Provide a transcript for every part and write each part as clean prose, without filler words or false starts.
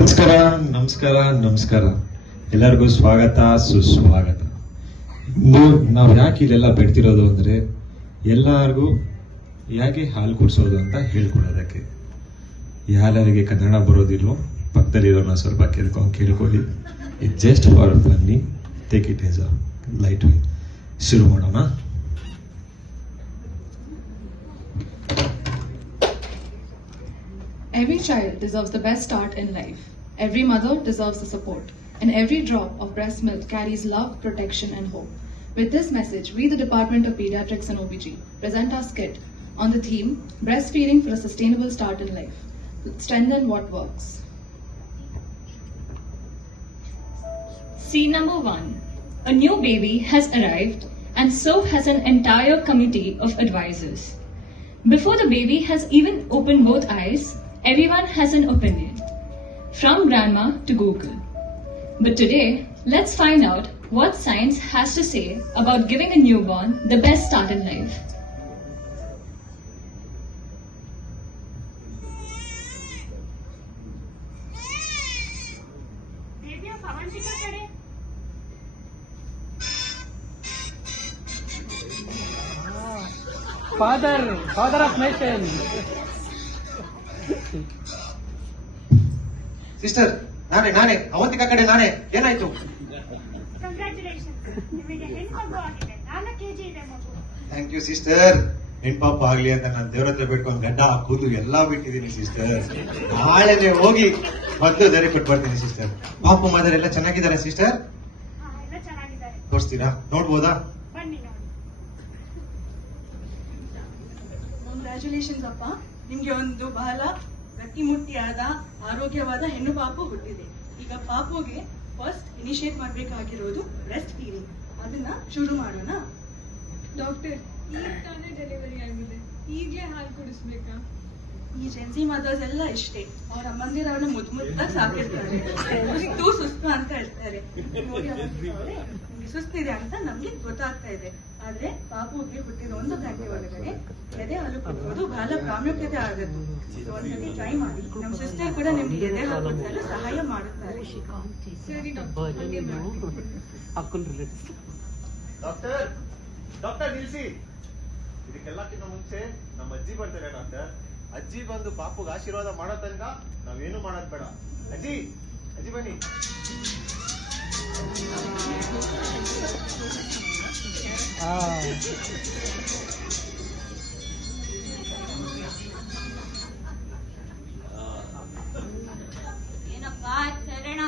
ನಮಸ್ಕಾರ ನಮಸ್ಕಾರ ನಮಸ್ಕಾರ ಎಲ್ಲರಿಗೂ ಸ್ವಾಗತ ಸುಸ್ವಾಗತ. ನಾವು ಯಾಕೆ ಇಲ್ಲೆಲ್ಲ ಬೆಡ್ತಿರೋದು ಅಂದ್ರೆ ಎಲ್ಲರಿಗೂ ಯಾಕೆ ಹಾಲು ಕುಡಿಸೋದು ಅಂತ ಹೇಳ್ಕೊಡೋದಕ್ಕೆ. ಯಾರಿಗೆ ಕನ್ನಡ ಬರೋದಿಲ್ಲೋ ಪಕ್ಕದಲ್ಲಿರೋನ ಸ್ವಲ್ಪ ಕೇಳ್ಕೊಳ್ಳಿ. It just for funny, take it as a light way. ಶುರು ಮಾಡೋಣ. Every child deserves the best start in life. Every mother deserves the support. And every drop of breast milk carries love, protection, and hope. With this message, we, the Department of Pediatrics and OBG, present our skit on the theme Breastfeeding for a Sustainable Start in Life. Strengthen what works. Scene number 1. A new baby has arrived, and so has an entire committee of advisors. Before the baby has even opened both eyes, everyone has an opinion, from grandma to Google. But today, let's find out what science has to say about giving a newborn the best start in life. Father of nation. Sister, ನಾನೇ ಅವಂತಿಕ ಕಡೆ ನಾನೇ. ಏನಾಯ್ತು? Thank you sister. ಹೆಣ್ಪಾಪ ಆಗ್ಲಿ ಅಂತ ನಾನು ದೇವ್ರ ಹತ್ರ ಬಿಟ್ಕೊಂಡು ಗಡ್ಡ ಕೂದಲು ಎಲ್ಲಾ ಬಿಟ್ಟಿದ್ದೀನಿ ಸಿಸ್ಟರ್. ನಾಳೆನೆ ಹೋಗಿ ಮೊದಲು ದಾರಿ ಕೊಟ್ಟು ಬರ್ತೀನಿ ಸಿಸ್ಟರ್. ಪಾಪ ಮದರ್ ಎಲ್ಲ ಚೆನ್ನಾಗಿದ್ದಾರೆ ಸಿಸ್ಟರ್? ತೋರಿಸ್ತೀರಾ? ನೋಡ್ಬೋದಾ? ಕಂಗ್ರ್ಯಾಚುಲೇಷನ್ಸ್ ಅಪ್ಪ, ನಿಮ್ಗೆ ಒಂದು ಬಹಳ ಗಟ್ಟಿಮುಟ್ಟಿಯಾದ ಆರೋಗ್ಯವಾದ ಹೆಣ್ಣು ಪಾಪು ಹುಟ್ಟಿದೆ. ಈಗ ಪಾಪುಗೆ ಫಸ್ಟ್ ಇನಿಷಿಯೇಟ್ ಮಾಡಬೇಕಾಗಿರೋದು ಬ್ರೆಸ್ಟ್ ಫೀಡಿಂಗ್. ಅದನ್ನ ಶುರು ಮಾಡೋಣ. ಡಾಕ್ಟರ್, ಈಗ ತಾನೇ ಡೆಲಿವರಿ ಆಗಿದೆ, ಈಗಲೇ ಹಾಲು ಕುಡಿಸ್ಬೇಕಾ? ಈ ಜೆನ್ಸಿ ಮದರ್ಸ್ ಎಲ್ಲ ಇಷ್ಟೇ, ಅವ್ರ ಅಮ್ಮಂದಿರ ಅವ್ರನ್ನ ಮುದ್ದಾಗಿ ಸಾಕಿರ್ತಾರೆ, ತೂ ಸುಸ್ತು ಅಂತ ಹೇಳ್ತಾರೆ. ನೋಡಿ ನಿಮ್ಗೆ ಸುಸ್ತಿದೆ ಅಂತ ನಮ್ಗೆ ಗೊತ್ತಾಗ್ತಾ ಇದೆ. ಆದ್ರೆ ಪಾಪುಗೆ ಹುಟ್ಟಿದ 1 ಗಂಟೆ ಒಳಗಡೆ ಎದೆ ಹಾಲು ಕೊಡುವುದು ಬಹಳ ಪ್ರಾಮುಖ್ಯತೆ ಆಗುತ್ತೆ. ಒಂದ್ಸತಿ ಟ್ರೈ ಮಾಡಿ. ನಮ್ ಸಿಸ್ಟರ್ ಕೂಡ ನಿಮ್ಗೆ ಎದೆ ಹಾಲು ಕೊಡಿಸಲು ಸಹಾಯ ಮಾಡುತ್ತಾರೆ. ಸರಿ ಡಾಕ್ಟರ್. ಡಾಕ್ಟರ್ ನಿಲ್ಸಿ. ಇದಕ್ಕೆಲ್ಲಕ್ಕಿಂತ ಮುಂಚೆ ನಮ್ಮ ಅಜ್ಜಿ ಬರ್ತಾರೆ ಡಾಕ್ಟರ್. ಅಜ್ಜಿ ಬಂದು ಪಾಪುಗೆ ಆಶೀರ್ವಾದ ಮಾಡೋ ತನಕ ನಾವೇನು ಮಾಡೋದ್ ಬೇಡ. ಅಜ್ಜಿ ಅಜ್ಜಿ ಬನ್ನಿ. ಏನಪ್ಪಾ ಚರಣ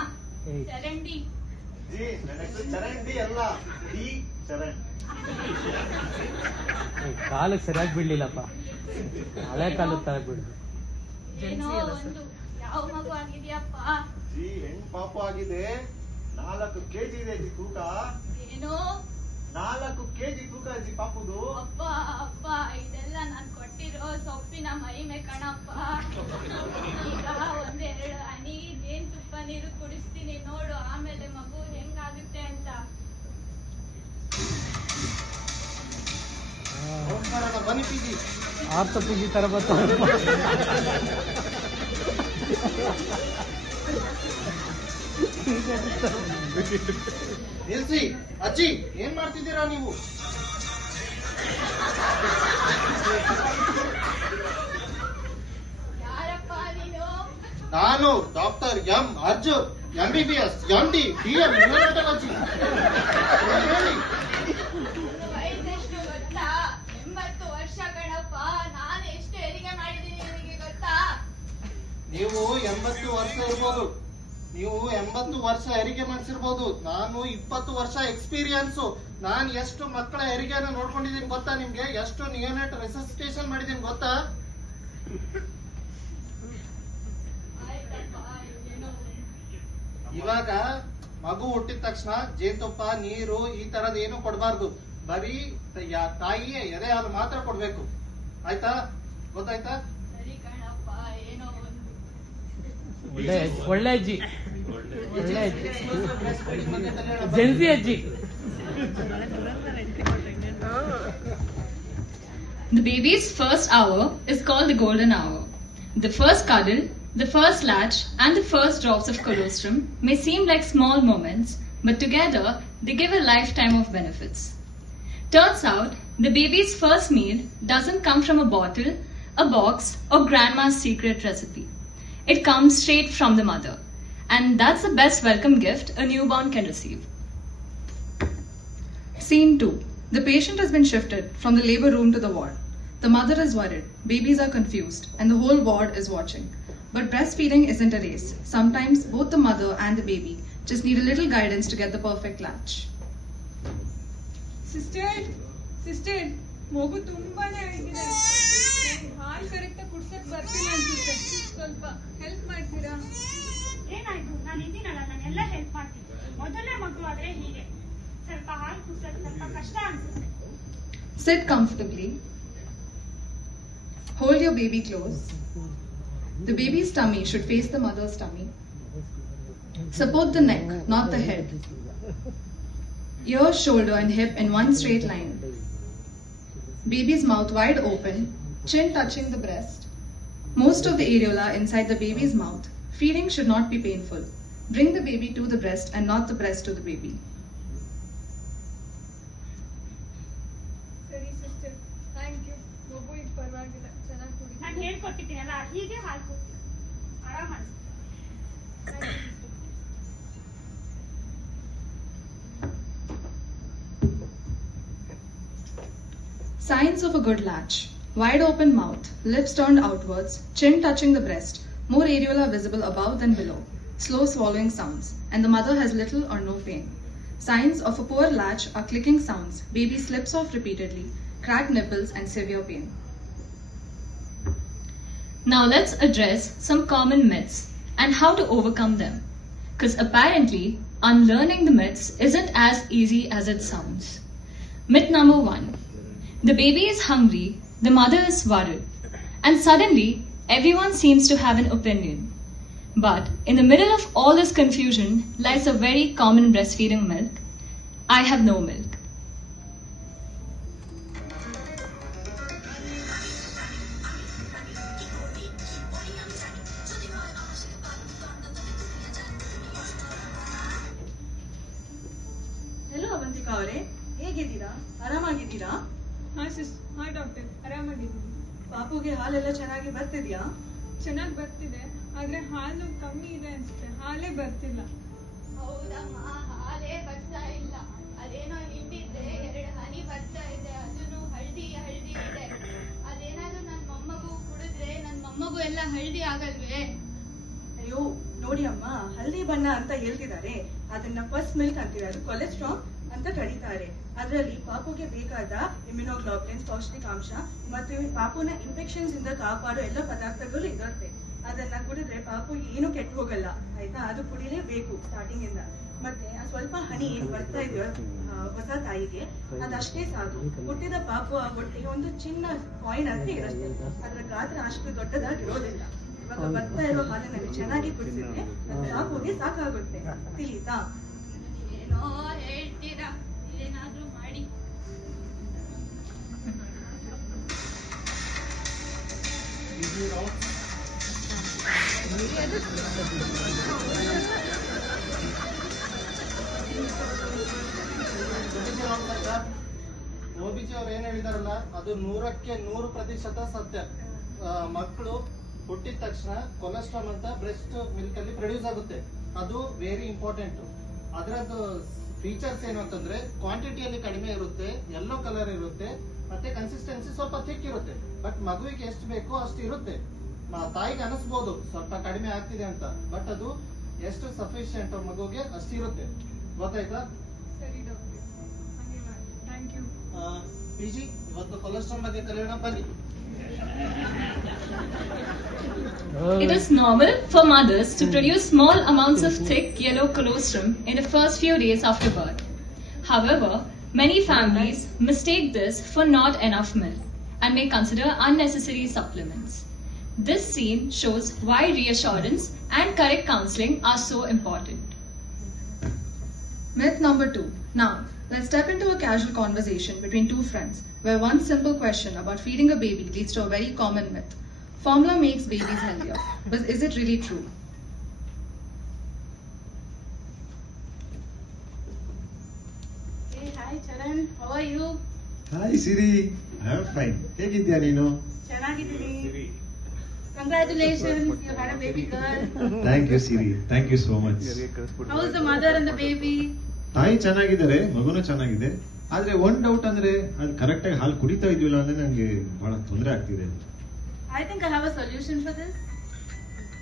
ಚರಂಡಿ? ಜಿ, ನನ್ನ ಹೆಸರು ಚರಂಡಿ ಅಲ್ಲ, ಡಿ ಚರಣ್. ಕಾಲಕ್ಕೆ ಸರಿಯಾಗಿ ಬಿಡ್ಲಿಲ್ಲಪ್ಪ, ಹಳೆ ಕಾಲದ ತರ ಬಿಡು. ಏನೋ ಒಂದು ಯಾವ ಮಗು ಆಗಿದ್ಯಪ್ಪ? ಜಿ, ಹೆಣ್ ಪಾಪು ಆಗಿದೆ. 4 kg ಇದೆ ಜಿ ತೂಕ. ಏನೋ 4 kg ತೂಕ ಜಿ ಪಾಪುದು. ಅಪ್ಪ ಅಪ್ಪ, ಇದೆಲ್ಲ ನಾನ್ ಕೊಟ್ಟಿರೋ ಸೊಪ್ಪಿನ ಮಹಿಮೆ ಕಣಪ್ಪ. ಈಗ 1-2 ಹನಿ ಜೇನುತುಪ್ಪ ನೀರು ಕುಡಿಸ್ತೀನಿ ನೋಡು, ಆಮೇಲೆ ಮಗು ಹೆಂಗಾಗುತ್ತೆ ಅಂತ. ಬನ್ನಿ ಪಿಜಿ. ಆರ್ತ ಪಿಜಿ ತರ ಬರ್ತಾರೆ. ನಿಲ್ಸಿ. ಅಜ್ಜಿ, ಏನ್ ಮಾಡ್ತಿದ್ದೀರಾ ನೀವು? ಯಾರಪ್ಪ ನೀನು? ನಾನು doctor M Arjun, MBBS, MD, DM, neurology. ಹೇಳಿ. ವಯಸ್ಸೆಷ್ಟು ಗೊತ್ತಾ? 80 ವರ್ಷ ಕಣಪ್ಪ. ನಾನು ಎಷ್ಟು ಹೆರಿಗೆ ಮಾಡಿದ್ದೀನಿ ನಿಮಗೆ ಗೊತ್ತಾ? ನೀವು 80 ವರ್ಷ ಇರ್ಬೋದು, ನೀವು 80 ವರ್ಷ ಹೆರಿಗೆ ಮಾಡಿಸಿರ್ಬೋದು. ನಾನು 20 ವರ್ಷ ಎಕ್ಸ್ಪೀರಿಯನ್ಸ್. ನಾನು ಎಷ್ಟು ಮಕ್ಕಳ ಹೆರಿಗೆನ ನೋಡ್ಕೊಂಡಿದ್ದೀನಿ ಗೊತ್ತಾ ನಿಮ್ಗೆ? ಎಷ್ಟು ನಿಯೋನೆಟ್ ರೆಸಿಸ್ಟೇಷನ್ ಮಾಡಿದ್ದೀನಿ ಗೊತ್ತಾ? ಇವಾಗ ಮಗು ಹುಟ್ಟಿದ ತಕ್ಷಣ ಜೇನುತುಪ್ಪ, ನೀರು ಈ ತರದ್ ಏನು ಕೊಡಬಾರ್ದು. ಬರೀ ತಾಯಿಯೇ ಎದೆ ಹಾಲು ಮಾತ್ರ ಕೊಡ್ಬೇಕು. ಆಯ್ತಾ? ಗೊತ್ತಾಯ್ತಾ? ಸರಿ ಕಣಪ್ಪ, ಏನೋ ಒಂದು. ಒಳ್ಳೆ ಅಜ್ಜಿ, ಒಳ್ಳೆ ಅಜ್ಜಿ, ಜಲ್ದಿ ಅಜ್ಜಿ. The baby's first hour is called the golden hour. The first cuddle The first latch and the first drops of colostrum may seem like small moments, but together they give a lifetime of benefits. Turns out, the baby's first meal doesn't come from a bottle, a box, or grandma's secret recipe. It comes straight from the mother. And that's the best welcome gift a newborn can receive. Scene 2. The patient has been shifted from the labor room to the ward. The mother is worried, babies are confused, and the whole ward is watching. But breastfeeding isn't a race. Sometimes both the mother and the baby just need a little guidance to get the perfect latch. Sister ಮಗು ತುಂಬಾನೇ ಆಗಿದೆ. ಹಾಲು correct ಆಗಿ ಕುಡ್ಸಕ್ ಬರ್ತಿಲ್ಲ ಅನ್ಸುತ್ತೆ. ಸ್ವಲ್ಪ help ಮಾಡ್ತೀರಾ? ಏನಾಯ್ತು? ನಾನು ಇದ್ದೀನಲ್ಲ, ನಾನೆಲ್ಲ ಹೆಲ್ಪ್ ಮಾಡ್ತೀನಿ. ಮೊದಲನೇ ಮಗು ಆದ್ರೆ ಹೀಗೆ ಸ್ವಲ್ಪ ಹಾಲು ಕುಡ್ಸೋದು ಸ್ವಲ್ಪ ಕಷ್ಟ ಅನ್ಸುತ್ತೆ. Sit comfortably. Hold your baby close. The baby's tummy should face the mother's tummy. Support the neck, not the head. Ear, shoulder and hip in one straight line. Baby's mouth wide open, chin touching the breast. Most of the areola inside the baby's mouth. Feeding should not be painful. Bring the baby to the breast and not the breast to the baby. ಸರಿ sister, thank you. ಮಗು ಈಗ ಪರವಾಗಿಲ್ಲ, ಚೆನ್ನಾಗಿ ಕುಡಿ. ನಾನು ಹೇಳ್ಕೊಟ್ಟಿದ್ದೀನಲ್ಲ, ಹೀಗೆ ಹಾಲು ಕುಡ್ತೀನಿ. ಆರಾಮ ಅನ್ಸುತ್ತೆ. Signs of a good latch. Wide open mouth, lips turned outwards, chin touching the breast, more areola visible above than below, slow swallowing sounds, and the mother has little or no pain. Signs of a poor latch are clicking sounds, baby slips off repeatedly, cracked nipples and severe pain. Now let's address some common myths and how to overcome them. Because apparently, unlearning the myths isn't as easy as it sounds. Myth number 1. The baby is hungry, the mother is worried, and suddenly everyone seems to have an opinion. But in the middle of all this confusion lies a very common breastfeeding myth: I have no milk. Hello Avantika ಅವರೇ, ಹೇಗಿದ್ದೀರಾ? ಆರಾಮಾಗಿದ್ದೀರಾ? ಹಾ doctor, ಆರಾಮಾಗಿದ್ದೀನಿ. ಪಾಪುಗೆ ಹಾಲೆಲ್ಲ ಚೆನ್ನಾಗಿ ಬರ್ತಿದ್ಯಾ? ಚೆನ್ನಾಗಿ ಬರ್ತಿದೆ, ಆದ್ರೆ ಹಾಲು ಕಮ್ಮಿ ಇದೆ ಅನ್ಸುತ್ತೆ. ಹಾಲೇ ಬರ್ತಿಲ್ಲ. ಹೌದಮ್ಮ, ಹಾಲೇ ಬರ್ತಾ ಇಲ್ಲ. ಅದೇನೋ ಹಿಂಡಿದ್ರೆ 2 ಹನಿ ಬರ್ತಾ ಇದೆ, ಅದನ್ನು ಹಳದಿ ಇದೆ. ಅದೇನಾದ್ರೂ ನನ್ ಮೊಮ್ಮಗು ಕುಡಿದ್ರೆ ನನ್ ಮೊಮ್ಮಗು ಎಲ್ಲ ಹಳದಿ ಆಗಲ್ವೇ? ಅಯ್ಯೋ ನೋಡಿ ಅಮ್ಮ, ಹಳದಿ ಬಣ್ಣ ಅಂತ ಹೇಳ್ತಿದ್ದಾರೆ. ಅದನ್ನ ಫಸ್ಟ್ ಮಿಲ್ಕ್ ಅಂತೀವಿ. ಅದು ಕೊಲೆಸ್ಟ್ರಾಲ್ ಅಂತ ಕರೀತಾರೆ. ಅದರಲ್ಲಿ ಪಾಪುಗೆ ಬೇಕಾದ ಇಮ್ಯುನೋಗ್ಲೋಬ್ಲಿನ್ಸ್, ಪೌಷ್ಟಿಕಾಂಶ ಮತ್ತು ಪಾಪುನ ಇನ್ಫೆಕ್ಷನ್ಸ್ ಇಂದ ಕಾಪಾಡೋ ಎಲ್ಲ ಪದಾರ್ಥಗಳು ಇರುತ್ತೆ. ಅದನ್ನ ಕುಡಿದ್ರೆ ಪಾಪು ಏನು ಕೆಟ್ಟು ಹೋಗಲ್ಲ, ಆಯ್ತಾ? ಅದು ಕುಡಿಲೇಬೇಕು ಸ್ಟಾರ್ಟಿಂಗ್ ಇಂದ. ಮತ್ತೆ ಸ್ವಲ್ಪ ಹನಿ ಏನ್ ಬರ್ತಾ ಇದೆಯೋ ಹೊಸ ತಾಯಿಗೆ, ಅದಷ್ಟೇ ಸಾಕು. ಹುಟ್ಟಿದ ಪಾಪು ಆ ಹೊಟ್ಟೆಗೆ ಒಂದು ಚಿನ್ನ ಕಾಯಿನ್ ಅಂತ ಇರುತ್ತೆ. ಅದರ ಗಾತ್ರ ಅಷ್ಟು ದೊಡ್ಡದಾಗಿರೋದಿಲ್ಲ. ಇವಾಗ ಬರ್ತಾ ಇರೋ ಹಾಲಿನಲ್ಲಿ ಚೆನ್ನಾಗಿ ಕುಡಿಸಿದ್ರೆ ಅದು ಪಾಪುಗೆ ಸಾಕಾಗುತ್ತೆ. ತಿಳಿತಾ? ಏನೋ ಹೇಳ್ತೀರಾ, ಏನಾದ್ರೂ ಮಾಡಿ. ಮೋದಿಜಿ ಅವ್ರು ಏನ್ ಹೇಳಿದಾರಲ್ಲ, ಅದು 100ಕ್ಕೆ 100% ಸತ್ಯ. ಮಕ್ಕಳು ಹುಟ್ಟಿದ ತಕ್ಷಣ ಕೊಲೆಸ್ಟ್ರಾಲ್ ಅಂತ ಬ್ರೆಸ್ಟ್ ಮಿಲ್ಕ್ ಅಲ್ಲಿ ಪ್ರೊಡ್ಯೂಸ್ ಆಗುತ್ತೆ. ಅದು ವೆರಿ ಇಂಪಾರ್ಟೆಂಟ್. ಅದರದ್ದು ಫೀಚರ್ಸ್ ಏನು ಅಂತಂದ್ರೆ, ಕ್ವಾಂಟಿಟಿಯಲ್ಲಿ ಕಡಿಮೆ ಇರುತ್ತೆ, ಯೆಲ್ಲೋ ಕಲರ್ ಇರುತ್ತೆ, ಮತ್ತೆ ಕನ್ಸಿಸ್ಟೆನ್ಸಿ ಸ್ವಲ್ಪ ಥಿಕ್ ಇರುತ್ತೆ. ಬಟ್ ಮಗುವಿಗೆ ಎಷ್ಟು ಬೇಕೋ ಅಷ್ಟು ಇರುತ್ತೆ. ತಾಯಿಗೆ ಅನಿಸ್ಬೋದು ಸ್ವಲ್ಪ ಕಡಿಮೆ ಆಗ್ತಿದೆ ಅಂತ, ಬಟ್ ಅದು ಎಷ್ಟು ಸಫಿಶಿಯಂಟ್ ಮಗುಗೆ ಅಷ್ಟಿರುತ್ತೆ. ಗೊತ್ತಾಯ್ತಾ? ಸರಿ ಡಾಕ್ಟರ್, ಹಾಗೆ ಮಾಡಿ. Thank you. ಪಿಜಿ, ಇವತ್ತು ಕೊಲೆಸ್ಟ್ರಾಲ್ ಬಗ್ಗೆ ಕಲಿಯೋಣ ಬನ್ನಿ. It is normal for mothers to produce small amounts of thick yellow colostrum in the first few days after birth. However, many families mistake this for not enough milk and may consider unnecessary supplements. This scene shows why reassurance and correct counseling are so important. Myth number 2. Now, let's step into a casual conversation between two friends, where one simple question about feeding a baby leads to a very common myth. Formula makes babies healthier. But is it really true? Hey, hi Charan, how are you? Hi Siri, I am fine. ಹೇಗಿದ್ಯಾ ನೀನು? ಚೆನ್ನಾಗಿದ್ದೀನಿ. Congratulations, you had a baby girl. Thank you Siri, thank you so much. How's the mother and the baby? ತಾಯಿ ಚೆನ್ನಾಗಿದ್ದಾರೆ, ಮಗುನು ಚೆನ್ನಾಗಿದೆ. ಆದ್ರೆ ಒಂದ್ doubt ಅಂದ್ರೆ ಅದು ಕರೆಕ್ಟ್ ಆಗಿ ಹಾಲು ಕುಡಿತಾ ಇದೀವಲ್ಲ ಅಂದ್ರೆ ನಂಗೆ ಬಹಳ ತೊಂದರೆ ಆಗ್ತಿದೆ. I think I have a solution for this.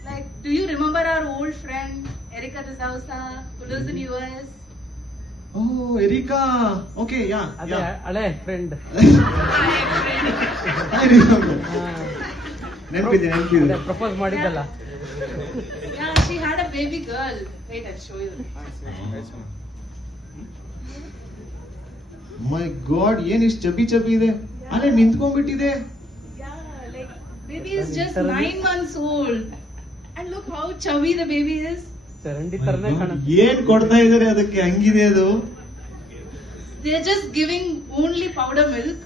Like, do you remember our old friend Erica de Sousa, who lives in US? Oh Erica, okay, yeah ಅದೇ ಹಳೆ ಫ್ರೆಂಡ್. ನೆನಪಿದೆ. ಪ್ರಪೋಸ್ ಮಾಡಿದ್ದಲ್ಲ. Yeah, she had a baby girl. Wait, I'll show you. My god, ಏನ್ ಇಷ್ಟು ಚಬಿ ಚಬಿ ಇದೆ, ಅಲ್ಲೇ ನಿಂತ್ಕೊಂಡ್ಬಿಟ್ಟಿದೆ. Yeah, like baby is just 9 months old, and look how chubby the baby is. ಚರಂಡಿ ತರನೇ ಕಾಣುತ್ತೆ. ಏನ್ ಕೊಡ್ತಾ ಇದಾರೆ ಅದಕ್ಕೆ, ಹಂಗಿದೆ ಅದು. They're just giving only powder milk.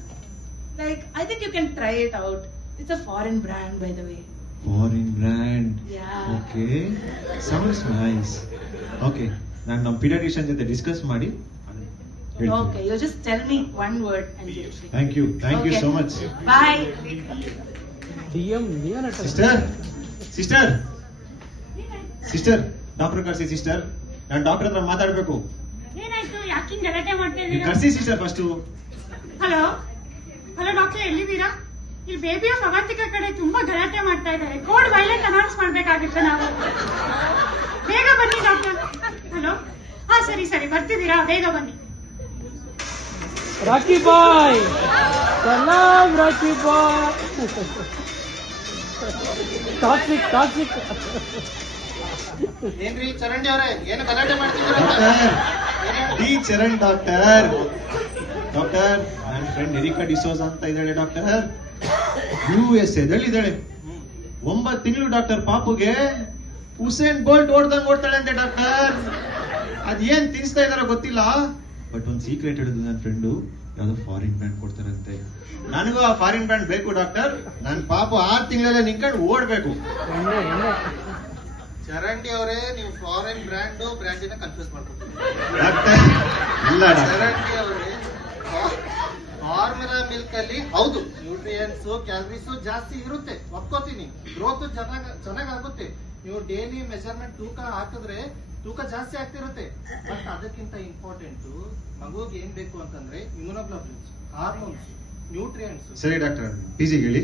Like, I think you can try it out. It's a foreign brand, by the way. Foreign brand. Yeah. Okay, sounds nice. Okay, ನಾನು ನಮ್ಮ ಪೀಡಿಯಾಟ್ರಿಷಿಯನ್ ಜೊತೆ ಡಿಸ್ಕಸ್ ಮಾಡಿ Okay, you just tell me one word and you'll see. Thank you so much. Bye. DM ನೀವೇನ sister doctor ಕರ್ಸಿ. Sister, ನಾನು doctor ಹತ್ರ ಮಾತಾಡ್ಬೇಕು. ಏನಾಯ್ತು? ಯಾಕಿಂಗ್ ಗಲಾಟೆ ಮಾಡ್ತಾ ನೀವು ಇದ್ದೀರಾ? ಕರ್ಸಿ ಸಿಸ್ಟರ್ ಫಸ್ಟ್. ಹಲೋ ಡಾಕ್ಟರ್, ಎಲ್ಲಿದ್ದೀರಾ? ಇಲ್ಲಿ ಬೇಬಿ ಆಫ್ ಅವಂತಿಕಾ ಕಡೆ ತುಂಬಾ ಗಲಾಟೆ ಮಾಡ್ತಾ ಇದ್ದಾರೆ. ಕೋಡ್ ವೈಲೆಂಟ್ ಅನೌನ್ಸ್ ಮಾಡ್ಬೇಕಾಗುತ್ತೆ ನಾವು. ಬೇಗ ಬನ್ನಿ ಡಾಕ್ಟರ್. ಹಲೋ, ಹಾ ಸರಿ ಬರ್ತಿದ್ದೀರಾ? ಬೇಗ ಬನ್ನಿ. ರಾಕಿ ಬಾಯ್, ಸಲಾಂ ರಾಕಿ ಬಾಯ್. ಟಾಕ್ಸಿಕ್. ಏನ್ರಿ ಚರಂಡಿ ಅವರೇ, ಏನು ಗಲಾಟೆ ಮಾಡ್ತಿದ್ದೀರಾ? D Charan doctor. ನನ್ನ ಫ್ರೆಂಡ್ ಎರಿಕಾ ಡಿಸೋಸ್ ಅಂತ ಇದ್ದಾಳೆ ಡಾಕ್ಟರ್. USA ಇದ್ದಾಳೆ. 9 ತಿಂಗಳು ಡಾಕ್ಟರ್. ಪಾಪುಗೆ ಉಸೇನ್ ಬೋಲ್ಟ್ ಓಡ್ದಂಗ್ ಓಡ್ತಾಳೆ ಅಂತೆ ಡಾಕ್ಟರ್. ಅದೇನ್ ತಿನ್ಸ್ತಾ ಇದಾರೋ ಗೊತ್ತಿಲ್ಲ, ಬಟ್ ಒಂದ್ ಸೀಕ್ರೆಟ್ ಹಿಡಿದು ನನ್ನ ಫ್ರೆಂಡು ಯಾವ್ದೋ ಫಾರಿನ್ ಬ್ರ್ಯಾಂಡ್ ಕೊಡ್ತಾರಂತೆ. ನನಗೂ ಆ ಫಾರಿನ್ ಬ್ರ್ಯಾಂಡ್ ಬೇಕು ಡಾಕ್ಟರ್. ನನ್ ಪಾಪು 6 ತಿಂಗಳಲ್ಲೇ ನಿಂತ್ಕೊಂಡು ಓಡ್ಬೇಕು. ಚರಂಡಿ ಅವರೇ, ನೀವು ಫಾರಿನ್ ಬ್ರ್ಯಾಂಡಿನ ಕನ್ಫ್ಯೂಸ್ ಮಾಡ್ಕೊತೀರಿ ಡಾಕ್ಟರ್ ಇಲ್ಲ ಡಾಕ್ಟರ್. ಚರಂಡಿ ಅವರೇ, ಫಾರ್ಮುಲಾ ಮಿಲ್ಕ್ ಅಲ್ಲಿ ಹೌದು ನ್ಯೂಟ್ರಿಯೆಂಟ್ಸ್ ಕ್ಯಾಲರೀಸ್ ಜಾಸ್ತಿ ಇರುತ್ತೆ, ಒಪ್ಕೋತೀನಿ. ಗ್ರೋತ್ ಚೆನ್ನಾಗಾಗುತ್ತೆ. ನೀವು ಡೈಲಿ ಮೆಜರ್ಮೆಂಟ್ ತೂಕ ಹಾಕಿದ್ರೆ ತೂಕ ಜಾಸ್ತಿ ಆಗ್ತಿರುತ್ತೆ. ಬಟ್ ಅದಕ್ಕಿಂತ ಇಂಪಾರ್ಟೆಂಟ್ ಮಗುಗೆ ಏನ್ ಬೇಕು ಅಂತಂದ್ರೆ ಇಮ್ಯುನೋಗ್ಲೋಬುಲಿನ್ಸ್, ಹಾರ್ಮೋನ್ಸ್, ನ್ಯೂಟ್ರಿಯೆಂಟ್ಸ್. ಸರಿ ಡಾಕ್ಟರ್, PG ಹೇಳಿ.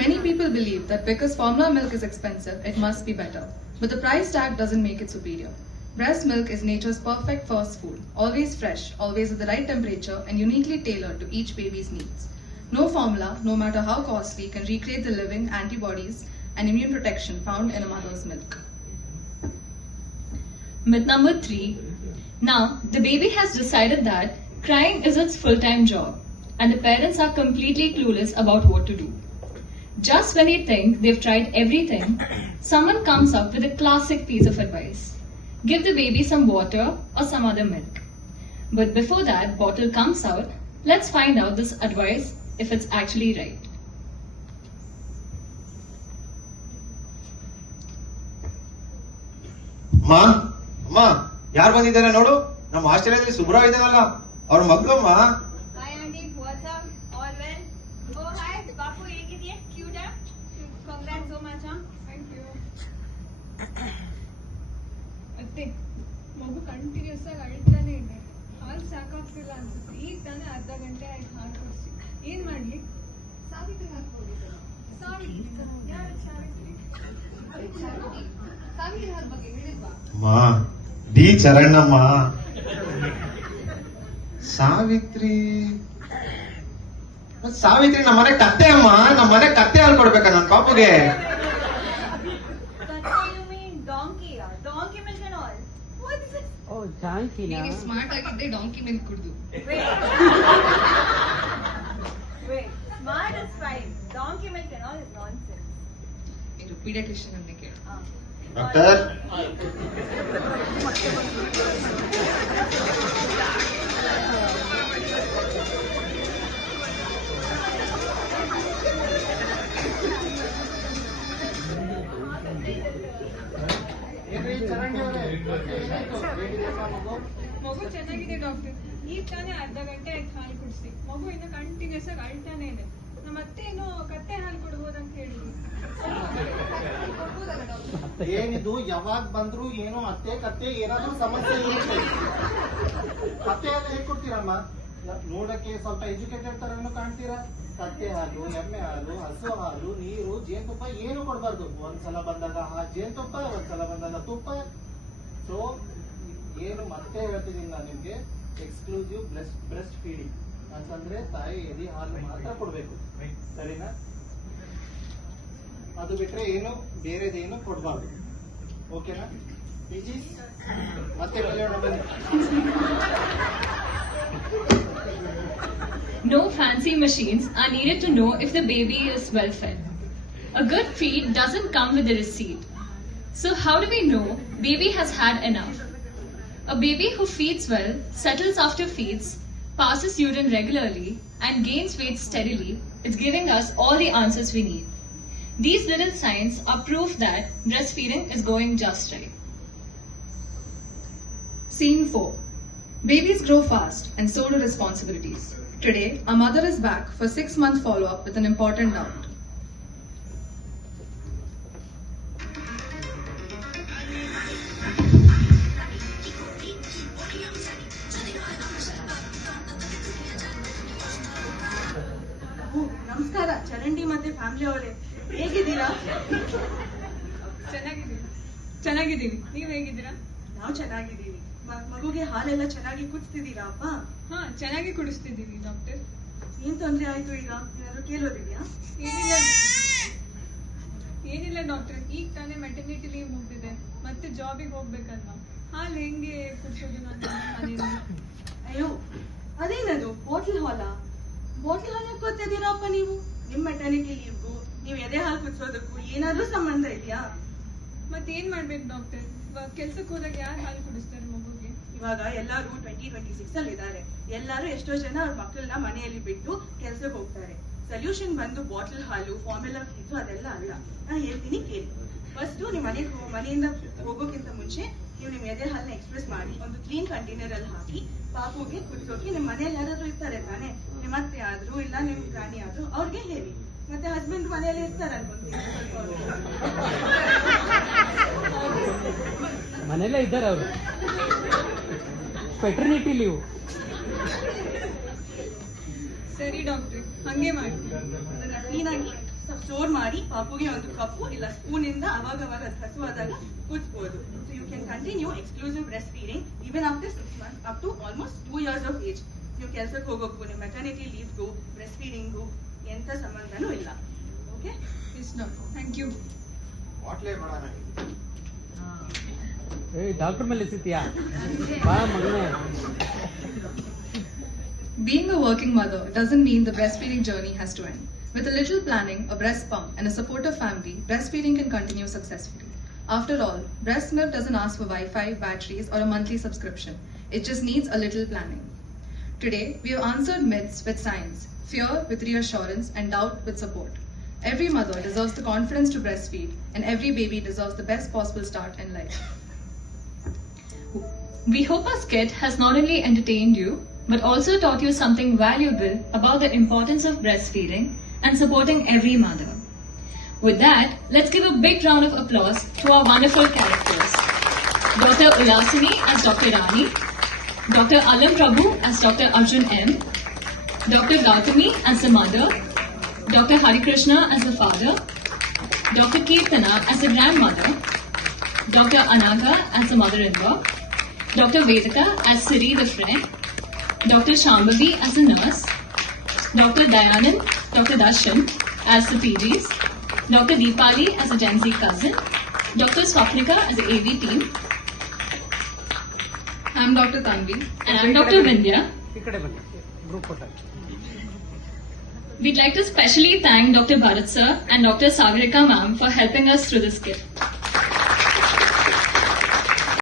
Many people believe that because formula milk is expensive, it must be better. But the price tag doesn't make it superior. Breast milk is nature's perfect first food, always fresh, always at the right temperature, and uniquely tailored to each baby's needs. No formula, no matter how costly, can recreate the living antibodies and immune protection found in a mother's milk. Myth number 3. Now, the baby has decided that crying is its full-time job, and the parents are completely clueless about what to do. Just when they think they've tried everything, someone comes up with a classic piece of advice. Give the baby some water or some other milk. But before that bottle comes out, let's find out this advice if it's actually right. ಅಮ್ಮ, ಯಾರು ಬಂದಿದ್ದಾರೆ ನೋಡು. ನಮ್ಮ ಆಸ್ಟ್ರೇಲಿಯಾದಲ್ಲಿ ಸುಬ್ರಾವ್ ಇದ್ದಾನಲ್ಲ, ಅವ್ರ ಮಗ್ಳಮ್ಮ. Hi Andy, what's up? All well? Oh hi, Bapu, ಹೇಗಿದೆಯಾ? Cute, huh? Congrats so much, huh? Thank you. ಅತ್ತೆ, ಮಗು ಕಂಟಿನ್ಯೂಸ್ ಆಗಿ ಅಳ್ತಾನೆ ಇದೆ. ಹಾಲು ಸಾಕಾಗ್ತಿಲ್ಲ ಅನ್ಸುತ್ತೆ. ಈಗ ತಾನೇ ಅರ್ಧ ಗಂಟೆ ಆಯ್ತು ಹಾಲು ಕುಡಿಸಿ. ಏನ್ ಮಾಡ್ಲಿ? ಸಾವಿತ್ರಿ. ಯಾರು ಸಾವಿತ್ರಿ? ಸಾವಿತ್ರಿ ಹಾಲ್ ಬಗ್ಗೆ ಹೇಳಿದ್ವಾ? ಅಮ್ಮ, ಡಿ ಚರಣಮ್ಮ. ಸಾವಿತ್ರಿ ನಮ್ಮನೆ ಕತ್ತೆ ಅಮ್ಮ. ನಮ್ಮನೆ ಕತ್ತೆ ಹಾಲು ಕೊಡ್ಬೇಕಾ ನನ್ ಪಾಪುಗೆ? You mean donkey? Donkey milk and all. What is it? Oh ಜಾಂಕಿನ. ಸ್ಮಾರ್ಟ್ ಆಗಿದ್ದೆ ಡಾಂಕಿ ಮಿಲ್ಕ್ ಕುಡಿದು. Wait, smart is fine. Donkey milk and all is nonsense. ಇದು ಪೀಡಿಯಾಟ್ರಿಷಿಯನ್ ಅಂತ ಕೇಳು. ಡಾಕ್ಟರ್ ಮಗು? ಮಗು ಚೆನ್ನಾಗಿದೆ ಡಾಕ್ಟರ್. ಈಗ ತಾನೇ ಅರ್ಧ ಗಂಟೆ ಆಯ್ತು ಹಾಲು ಕುಡಿಸಿ. ಮಗು ಇನ್ನು ಕಂಟಿನ್ಯೂಸ್ ಆಗಿ ಅಳ್ತಾನೆ ಇದೆ. ನಮ್ಮ ಅತ್ತೆ ಏನೋ ಕತ್ತೆ ಹಾಲು ಕೊಡ್ಬೋದಂತ ಹೇಳಿದ್ರು. ಏನಿದು ಯಾವಾಗ ಬಂದ್ರು ಏನೋ ಅತ್ತೆ ಕತ್ತೆ ಏನಾದ್ರೂ ಸಮಸ್ಯೆ ಇರುತ್ತೆ. ಕತ್ತೆ ಎಲ್ಲ ಹೇಗೆ ಕೊಡ್ತೀರಮ್ಮ? ನೋಡಕ್ಕೆ ಸ್ವಲ್ಪ ಎಜುಕೇಟೆಡ್ ತರನು ಕಾಣ್ತೀರಾ. ಕತ್ತೆ ಹಾಲು, ಎಮ್ಮೆ ಹಾಲು, ಹಸು ಹಾಲು, ನೀರು, ಜೇನುತುಪ್ಪ ಏನು ಕೊಡಬಾರ್ದು. ಒಂದ್ಸಲ ಬಂದಾಗ ಜೇನುತುಪ್ಪ, ಒಂದ್ಸಲ ಬಂದಾಗ ತುಪ್ಪ. ಸೊ ಏನು ಮತ್ತೆ ಹೇಳ್ತಿದ್ದೀನಿ ನಾನು ನಿಮ್ಗೆ, ಎಕ್ಸ್ಕ್ಲೂಸಿವ್ ಬ್ರೆಸ್ಟ್ ಫೀಡಿಂಗ್ ಅಂತಂದ್ರೆ ತಾಯಿ ಎದೆ ಹಾಲು ಮಾತ್ರ ಕೊಡ್ಬೇಕು, ಸರಿನಾ? ಅದು ಬಿಟ್ರೆ ಏನು ಬೇರೆದೇನು ಕೊಡಬಾರ್ದು, ಓಕೆನಾ? ವಿಜಿ ಮತ್ತೆ ಕಲ್ಯಾಣ ಬನ್ನಿ. No fancy machines are needed to know if the baby is well fed. A good feed doesn't come with a receipt. So how do we know baby has had enough? A baby who feeds well, settles after feeds, passes urine regularly, and gains weight steadily is giving us all the answers we need. These little signs are proof that breastfeeding is going just right. Scene 4. Babies grow fast and so do responsibilities. Today, a mother is back for 6-month follow-up with an important doubt. ನಮಸ್ಕಾರ ಚರಂಡಿ ಮತ್ತೆ family ಅವರೇ, ಹೇಗಿದ್ದೀರಾ? ಚೆನ್ನಾಗಿದ್ದೀವಿ. ನೀವ್ ಹೇಗಿದ್ದೀರಾ? ನಾವು ಚೆನ್ನಾಗಿದ್ದೀವಿ. ಮಗುಗೆ ಹಾಲೆಲ್ಲ ಚೆನ್ನಾಗಿ ಕುಡಿಸ್ತಿದ್ದೀರಾ ಅಪ್ಪ? ಹಾ, ಚೆನ್ನಾಗಿ ಕುಡಿಸ್ತಿದ್ದೀವಿ ಡಾಕ್ಟರ್. ಏನ್ ತೊಂದ್ರೆ ಆಯ್ತು ಈಗ? ಏನಾದ್ರು ಕೇಳೋದಿದ್ಯಾ? ಏನಿಲ್ಲ ಡಾಕ್ಟರ್, ಈಗ ತಾನೇ ಮೆಟರ್ನಿಟಿ ಲೀವ್ ಮುಗ್ದಿದೆ, ಮತ್ತೆ ಜಾಬಿಗೆ ಹೋಗ್ಬೇಕಲ್ವಾ? ಹಾಲು ಹೆಂಗೆ ಕುಡಿಸೋದು ನನ್ನ ಮನೇಲಿ? ಅಯ್ಯೋ ಅದೇನದು ಬಾಟಲ್ ಹಾಲಾ? ಬಾಟಲ್ ಹಾಲು ಕೊಡ್ತಿದ್ದೀರಪ್ಪ ನೀವು? ನಿಮ್ ಮೆಟರ್ನಿಟಿ ಲೀವ್ಗೂ ನೀವು ಎದೆ ಹಾಲು ಕುಡಿಸೋದಕ್ಕೂ ಏನಾದ್ರೂ ಸಂಬಂಧ ಇದೆಯಾ? ಮತ್ತೇನ್ ಮಾಡ್ಬೇಕು ಡಾಕ್ಟರ್? ಕೆಲ್ಸಕ್ಕೆ ಹೋದಾಗ ಯಾರು ಹಾಲು ಕುಡಿಸ್ತಾರೆ ಮಗುಗೆ? ಇವಾಗ ಎಲ್ಲರೂ 2026 ಅಲ್ಲಿ ಇದ್ದಾರೆ. ಎಲ್ಲರೂ ಎಷ್ಟೋ ಜನ ಅವ್ರ ಮಕ್ಕಳನ್ನ ಮನೆಯಲ್ಲಿ ಬಿಟ್ಟು ಕೆಲ್ಸಕ್ಕೆ ಹೋಗ್ತಾರೆ. ಸೊಲ್ಯೂಷನ್ ಬಂದು ಬಾಟಲ್ ಹಾಲು, ಫಾರ್ಮುಲಾ ಫೀಸು ಅದೆಲ್ಲ ಅಲ್ಲ. ನಾನು ಹೇಳ್ತೀನಿ ಕೇಳಿ. ಫಸ್ಟ್ ನಿಮ್ ಮನೆಯಿಂದ ಹೋಗೋಕ್ಕಿಂತ ಮುಂಚೆ ನೀವು ನಿಮ್ ಎದೆ ಹಾಲನ್ನ ಎಕ್ಸ್ಪ್ರೆಸ್ ಮಾಡಿ ಒಂದು ಕ್ಲೀನ್ ಕಂಟೈನರ್ ಅಲ್ಲಿ ಹಾಕಿ ಪಾಪುಗೆ ಕುಡಿಸೋಕೆ ನಿಮ್ ಮನೆಯಲ್ಲಿ ಯಾರಾದ್ರೂ ಇರ್ತಾರೆ ತಾನೆ, ನಿಮ್ಮ ಅತ್ತೆ ಆದ್ರೂ ಇಲ್ಲ ನಿಮ್ ಪ್ರಾಣಿ ಆದ್ರೂ ಅವ್ರಿಗೆ ಹೇಳಿ. ಮತ್ತೆ ಹಸ್ಬೆಂಡ್ ಮನೆಯಲ್ಲಿ ಇರ್ತಾರೆ ಅನ್ಕೊಂತೀನಿ. ಮನೆಯಲ್ಲೇ ಇದ್ದಾರೆ ಅವರು, ಪೆಟರ್ನಿಟಿ ಲೀವ್. ಸರಿ ಡಾಕ್ಟರ್, ಹಂಗೆ ಮಾಡಿ. ಅದನ್ನ ಕ್ಲೀನ್ ಆಗಿ ಸ್ಟೋರ್ ಮಾಡಿ ಪಾಪುಗೆ ಒಂದು ಕಪ್ಪು ಇಲ್ಲ ಸ್ಪೂನ್ ಇಂದ ಅವಾಗವಾಗ ಹಸುವಾದಾಗ ಕುಡಿಸಬಹುದು. So you can continue exclusive breast feeding even after 6 months up to almost 2 years of age. ನೀವು ಕೆಲ್ಸಕ್ಕೆ ಹೋಗೋಕ್ಕೂ ನಿಮ್ಮ ಮೆಟರ್ನಿಟಿ ಲೀವ್ಗೂ ಬ್ರೆಸ್ಟ್ ಫೀಡಿಂಗು ಎಂತ ಸಂಬಂಧನೂ ಇಲ್ಲ. Okay? Yes doctor, thank you. Doctor ಮೇಲೆ ಸಿಗ್ತೀಯಾ? ಬಾ ಮಗನೇ. Being a working mother doesn't mean the breastfeeding journey has to end. With a little planning, a breast pump, and a supportive family, breastfeeding can continue successfully. After all, breast milk doesn't ask for Wi-Fi, batteries, or a monthly subscription. It just needs a little planning. Today, we have answered myths with science, fear with reassurance, and doubt with support. Every mother deserves the confidence to breastfeed, and every baby deserves the best possible start in life. We hope our skit has not only entertained you, but also taught you something valuable about the importance of breastfeeding and supporting every mother. With that, let's give a big round of applause to our wonderful characters. Dr. Ulasini as Dr. Rani, Dr. Alam Prabhu as Dr. Arjun M, Dr. Gautami as the mother, Dr. Harikrishna as the father, Dr. Kirtana as the grandmother, Dr. Anaga as the mother-in-law, Dr. Vedika as Siri the friend, Dr. Shambhavi as the nurse, Dr. Dayanand, Dr. Darshan as the PGs, Dr. Deepali as a Gen Z cousin, Dr. Swapnika as the AV team, I'm Dr. Tanvi. and I'm Dr. Vindya. ಈ ಕಡೆ ಬನ್ನಿ, group photo. We'd like to specially thank Dr. Bharat sir and Dr. Sagarika ma'am for helping us through this skit.